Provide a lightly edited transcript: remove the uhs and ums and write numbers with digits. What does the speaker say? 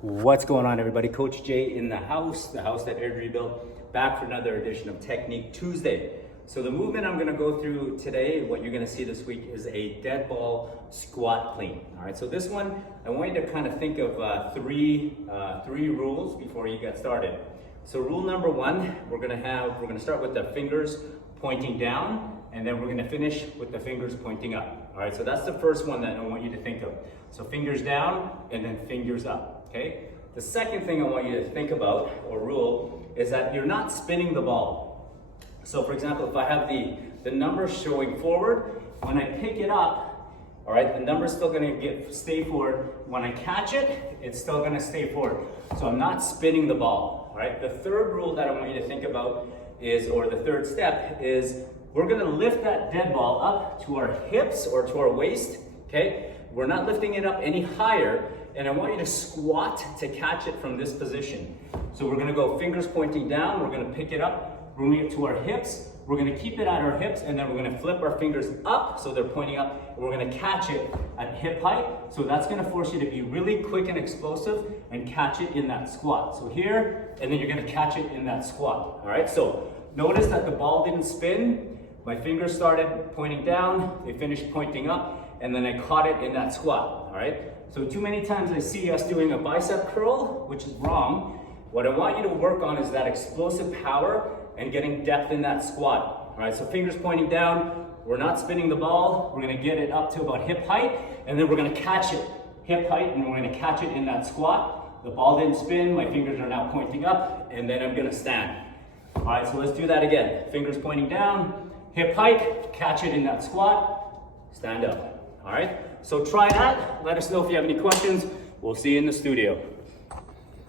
What's going on, everybody? Coach Jay in the house that Ed rebuilt, back for another edition of Technique Tuesday. So the movement I'm gonna go through today, what you're gonna see this week, is a dead ball squat clean. All right, so this one, I want you to kind of think of three rules before you get started. So rule number one, we're gonna start with the fingers pointing down, and then we're gonna finish with the fingers pointing up. All right, so that's the first one that I want you to think of. So fingers down and then fingers up, okay? The second thing I want you to think about, or rule, is that you're not spinning the ball. So for example, if I have the numbers showing forward, when I pick it up, all right, the number's still gonna stay forward. When I catch it, it's still gonna stay forward. So I'm not spinning the ball, all right? The third rule that I want you to think about is, or the third step is, we're gonna lift that dead ball up to our hips or to our waist, okay? We're not lifting it up any higher, and I want you to squat to catch it from this position. So we're gonna go fingers pointing down, we're gonna pick it up, bring it to our hips, we're gonna keep it at our hips, and then we're gonna flip our fingers up so they're pointing up, and we're gonna catch it at hip height. So that's gonna force you to be really quick and explosive and catch it in that squat. So here, and then you're gonna catch it in that squat, all right? So notice that the ball didn't spin, my fingers started pointing down, they finished pointing up, and then I caught it in that squat, all right? So too many times I see us doing a bicep curl, which is wrong. What I want you to work on is that explosive power and getting depth in that squat, all right? So fingers pointing down, we're not spinning the ball, we're gonna get it up to about hip height, and then we're gonna catch it hip height, and we're gonna catch it in that squat. The ball didn't spin, my fingers are now pointing up, and then I'm gonna stand. All right, so let's do that again. Fingers pointing down, hip height, catch it in that squat, stand up. All right, so try that. Let us know if you have any questions. We'll see you in the studio.